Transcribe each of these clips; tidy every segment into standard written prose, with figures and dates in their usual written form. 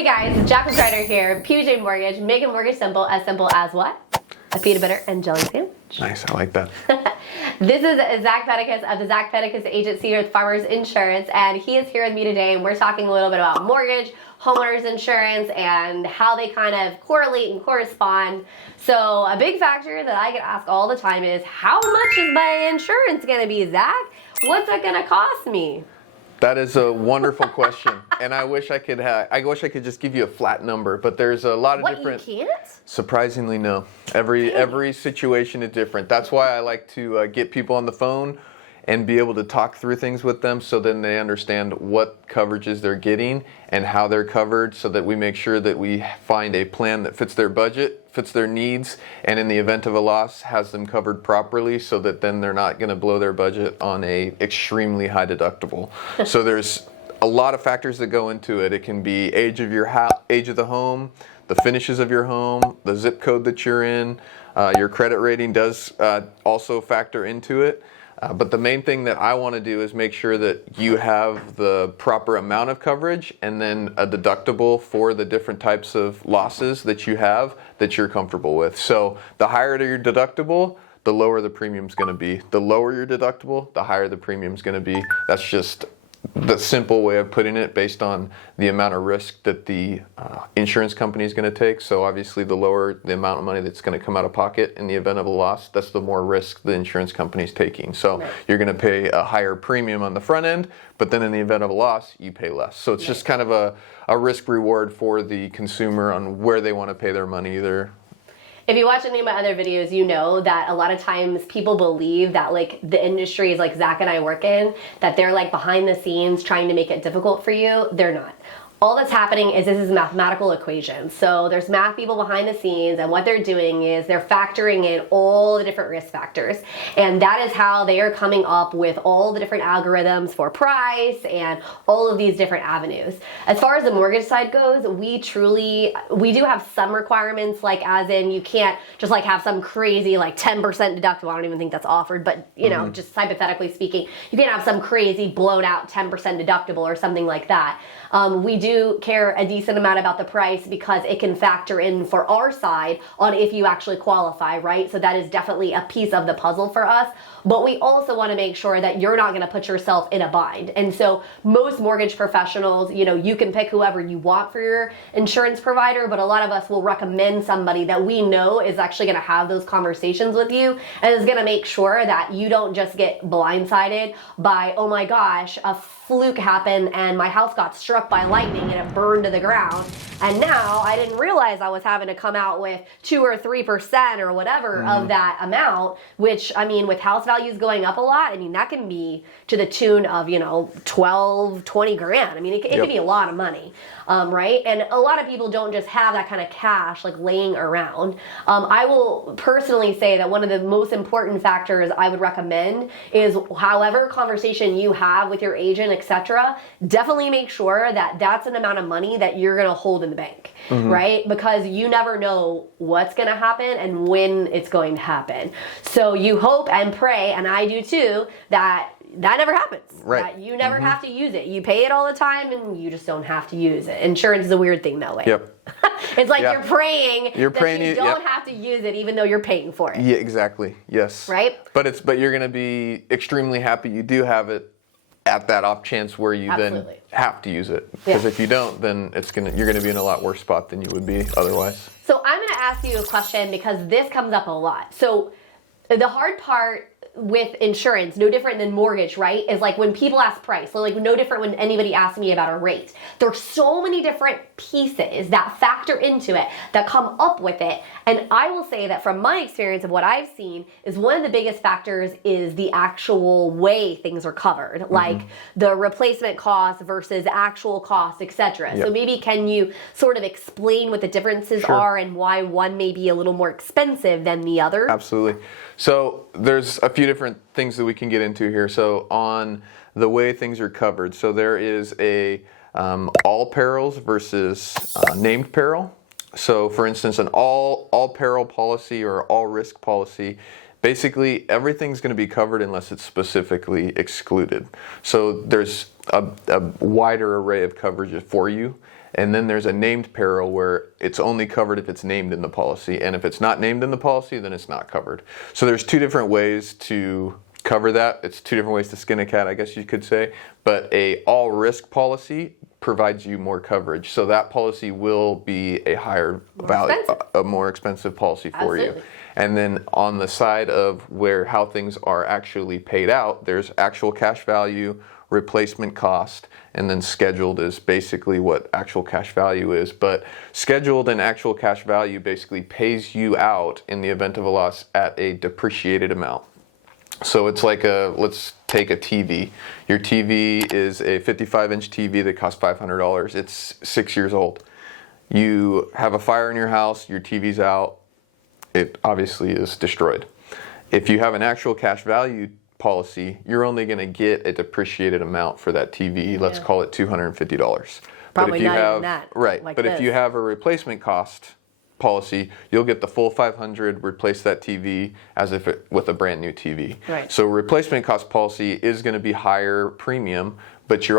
Hey guys, it's Jacqueline Ryder here, PJ Mortgage, making mortgage simple as what? A peanut butter and jelly sandwich. Nice, I like that. This is Zach Pedicus of the Zach Pedicus Agency with Farmers Insurance, and he is here with me today, and we're talking a little bit about mortgage, homeowners insurance, and how they kind of correlate and correspond. So a big factor that I get asked all the time is, how much is my insurance going to be, Zach? What's it going to cost me? That is a wonderful question, and I wish I could just give you a flat number, but there's a lot of different. You can't? Surprisingly, no. Every situation is different. That's why I like to get people on the phone and be able to talk through things with them, so then they understand what coverages they're getting and how they're covered, so that we make sure that we find a plan that fits their budget, fits their needs, and in the event of a loss has them covered properly, so that then they're not going to blow their budget on a extremely high deductible. So there's a lot of factors that go into it. It can be age of your age of the home, the finishes of your home, the zip code that you're in. Your credit rating does also factor into it. But the main thing that I want to do is make sure that you have the proper amount of coverage and then a deductible for the different types of losses that you have that you're comfortable with. So the higher your deductible, the lower the premium's going to be. The lower your deductible, the higher the premium's going to be. That's just the simple way of putting it, based on the amount of risk that the insurance company is going to take. So obviously the lower the amount of money that's going to come out of pocket in the event of a loss, that's the more risk the insurance company is taking. So right. You're going to pay a higher premium on the front end, but then in the event of a loss, you pay less. So it's just kind of a risk reward for the consumer on where they want to pay their money. Either. If you watch any of my other videos, you know that a lot of times people believe that like the industry is like Zach and I work in, that they're like behind the scenes trying to make it difficult for you. They're not. All that's happening is this is a mathematical equation. So there's math people behind the scenes, and what they're doing is they're factoring in all the different risk factors. And that is how they are coming up with all the different algorithms for price and all of these different avenues. As far as the mortgage side goes, we do have some requirements, like as in you can't just like have some crazy like 10% deductible. I don't even think that's offered, but you know, just hypothetically speaking, you can't have some crazy blown out 10% deductible or something like that. We do care a decent amount about the price because it can factor in for our side on if you actually qualify, right? So that is definitely a piece of the puzzle for us. But we also want to make sure that you're not going to put yourself in a bind. And so most mortgage professionals, you know, you can pick whoever you want for your insurance provider, but a lot of us will recommend somebody that we know is actually going to have those conversations with you and is going to make sure that you don't just get blindsided by, oh my gosh, a fluke happened and my house got struck by lightning and it burned to the ground. And now I didn't realize I was having to come out with 2 or 3% or whatever of that amount, which, I mean, with house values going up a lot, I mean, that can be to the tune of, you know, 12, 20 grand. I mean, it can be a lot of money, right? And a lot of people don't just have that kind of cash like laying around. I will personally say that one of the most important factors I would recommend is, however conversation you have with your agent, etc., definitely make sure that that's an amount of money that you're going to hold in the bank, right? Because you never know what's going to happen and when it's going to happen. So you hope and pray, and I do too, that never happens. Right. That you never have to use it. You pay it all the time and you just don't have to use it. Insurance is a weird thing that way. Yep. It's like you're praying that you don't yep. have to use it even though you're paying for it. Yeah, exactly. Yes. Right? But you're going to be extremely happy you do have it at that off chance where you then have to use it. Because if you don't, then you're going to be in a lot worse spot than you would be otherwise. So I'm going to ask you a question because this comes up a lot. So the hard part with insurance, no different than mortgage, right, is like when people ask price. So like no different when anybody asks me about a rate. There's so many different pieces that factor into it, that come up with it. And I will say that from my experience of what I've seen is one of the biggest factors is the actual way things are covered, like the replacement cost versus actual cost, etc. Yep. So maybe can you sort of explain what the differences are and why one may be a little more expensive than the other? Absolutely. So there's a few different things that we can get into here. So on the way things are covered, so there is a all perils versus named peril. So for instance, an all peril policy or all risk policy, basically everything's going to be covered unless it's specifically excluded. So there's a wider array of coverage for you. And then there's a named peril where it's only covered if it's named in the policy. And if it's not named in the policy, then it's not covered. So there's two different ways to cover that. It's two different ways to skin a cat, I guess you could say. But a all risk policy provides you more coverage. So that policy will be a higher value, a more expensive policy for you. And then on the side of how things are actually paid out, there's actual cash value, replacement cost, and then scheduled is basically what actual cash value is. But scheduled and actual cash value basically pays you out in the event of a loss at a depreciated amount. So it's like let's take a TV. Your TV is a 55-inch TV that costs $500. It's 6 years old. You have a fire in your house, your TV's out, it obviously is destroyed. If you have an actual cash value policy, you're only going to get a depreciated amount for that TV. Let's call it $250. Probably but if you not have, even that. Right. Like but this. If you have a replacement cost policy, you'll get the full $500, replace that TV as if with a brand new TV. Right. So replacement cost policy is going to be higher premium, but you're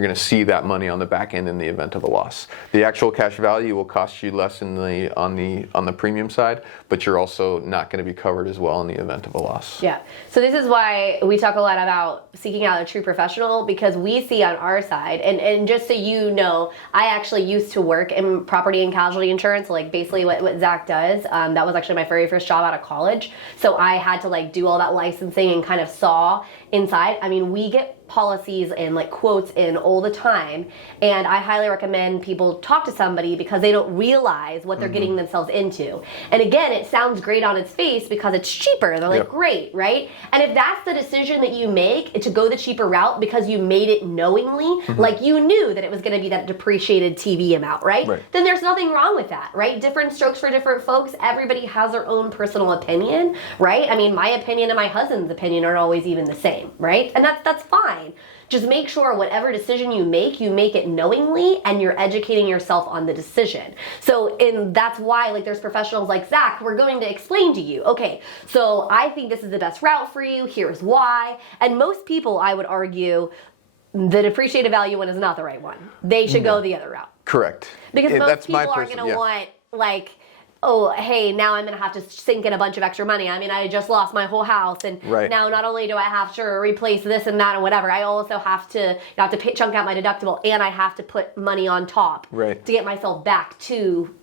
going to see that money on the back end in the event of a loss. The actual cash value will cost you less on the premium side, but you're also not going to be covered as well in the event of a loss. Yeah. So this is why we talk a lot about seeking out a true professional, because we see on our side, and just so you know, I actually used to work in property and casualty insurance, like basically what Zach does. That was actually my very first job out of college. So I had to do all that licensing and kind of saw inside. I mean, we get policies and quotes in all the time, and I highly recommend people talk to somebody because they don't realize what they're getting themselves into. And again, it sounds great on its face because it's cheaper. They're like, great, right? And if that's the decision that you make to go the cheaper route because you made it knowingly, like you knew that it was going to be that depreciated TV amount, right? Then there's nothing wrong with that, right? Different strokes for different folks. Everybody has their own personal opinion, right? I mean, my opinion and my husband's opinion aren't always even the same, right? And that's fine. Just make sure whatever decision you make it knowingly, and you're educating yourself on the decision. So, that's why there's professionals like Zach, we're going to explain to you, okay, so I think this is the best route for you, here's why. And most people, I would argue, the depreciated value one is not the right one. They should go the other route. Correct. Because most people aren't going to want, oh, hey, now I'm going to have to sink in a bunch of extra money. I mean, I just lost my whole house, and now not only do I have to replace this and that and whatever, I also have to chunk out my deductible, and I have to put money on top to get myself back to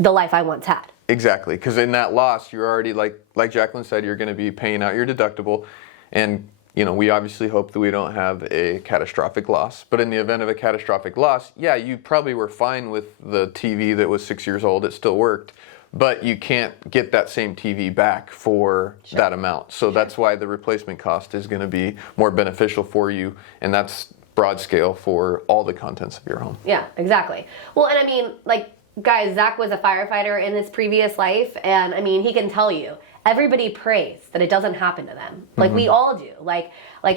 the life I once had. Exactly, because in that loss, you're already, like Jacqueline said, you're going to be paying out your deductible, and we obviously hope that we don't have a catastrophic loss. But in the event of a catastrophic loss, yeah, you probably were fine with the TV that was 6 years old. It still worked. But you can't get that same TV back for that amount. So that's why the replacement cost is going to be more beneficial for you. And that's broad scale for all the contents of your home. Yeah, exactly. Well, and I mean, guys, Zach was a firefighter in his previous life. And I mean, he can tell you, everybody prays that it doesn't happen to them. We all do. Like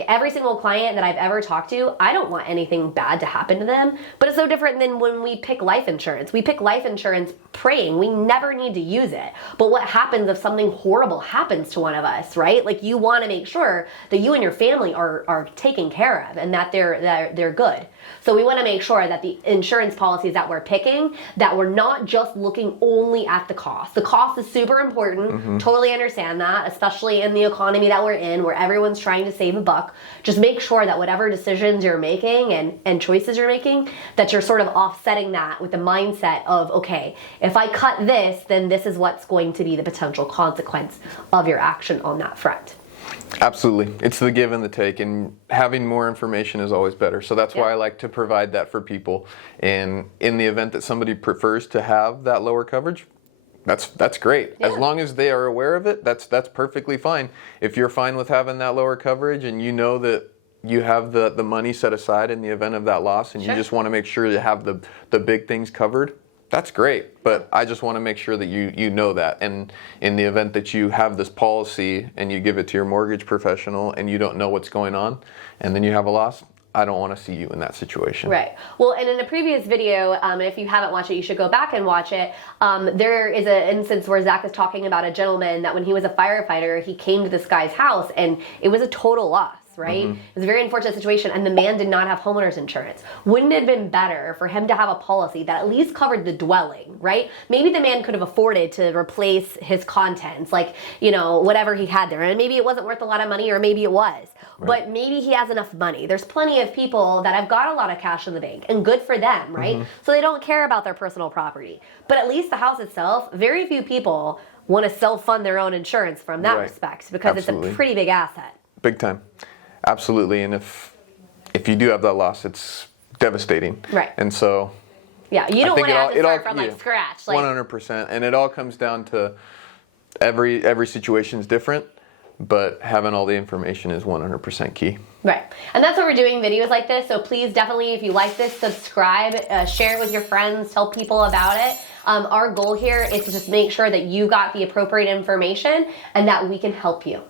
every single client that I've ever talked to, I don't want anything bad to happen to them. But it's no different than when we pick life insurance. We pick life insurance praying. We never need to use it. But what happens if something horrible happens to one of us, right? You want to make sure that you and your family are taken care of and that they're good. So we want to make sure that the insurance policies that we're picking, that we're not just looking only at the cost. The cost is super important. Totally understand that, especially in the economy that we're in, where everyone's trying to save a buck. Just make sure that whatever decisions you're making and choices you're making, that you're sort of offsetting that with the mindset of, okay, if I cut this, then this is what's going to be the potential consequence of your action on that front. Absolutely. It's the give and the take, and having more information is always better. So that's why I like to provide that for people. And in the event that somebody prefers to have that lower coverage, that's great. As long as they are aware of it, that's perfectly fine. If you're fine with having that lower coverage and you know that you have the money set aside in the event of that loss, and you just want to make sure you have the big things covered, that's great. But I just want to make sure that you know that. And in the event that you have this policy and you give it to your mortgage professional and you don't know what's going on, and then you have a loss, I don't want to see you in that situation. Right. Well, and in a previous video, if you haven't watched it, you should go back and watch it. There is an instance where Zach is talking about a gentleman that when he was a firefighter, he came to this guy's house and it was a total loss. right? It was a very unfortunate situation, and the man did not have homeowners insurance. Wouldn't it have been better for him to have a policy that at least covered the dwelling, right? Maybe the man could have afforded to replace his contents, like, you know, whatever he had there, and maybe it wasn't worth a lot of money, or maybe it was. Right. But maybe he has enough money. There's plenty of people that have got a lot of cash in the bank, and good for them, right? So they don't care about their personal property. But at least the house itself, very few people want to self-fund their own insurance from that respect, because Absolutely. it's a pretty big asset. Big time. Absolutely. And if you do have that loss, it's devastating. Right. And so Yeah, you don't want to have to start from yeah, like scratch. Like, 100%. And it all comes down to every situation is different, but having all the information is 100% key. right. And that's why we're doing videos like this. So please definitely, if you like this, subscribe, share it with your friends, tell people about it. Our goal here is to just make sure that you got the appropriate information and that we can help you.